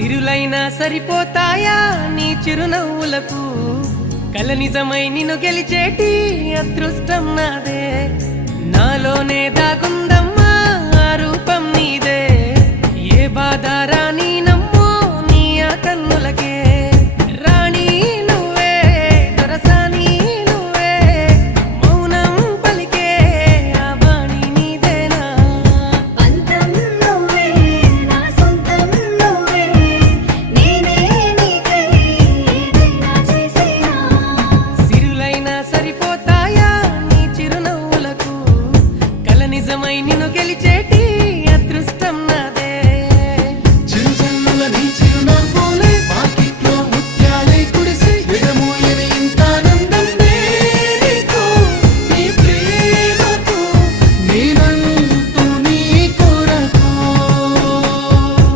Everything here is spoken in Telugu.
సిరులైనా సరిపోతాయా నీ చిరునవ్వులకు కల నిజమై నిన్ను గెలిచేటి అదృష్టం నాదే నాలోనే దాగుందమ్మా ఆ రూపం నీదే ఏ బాధ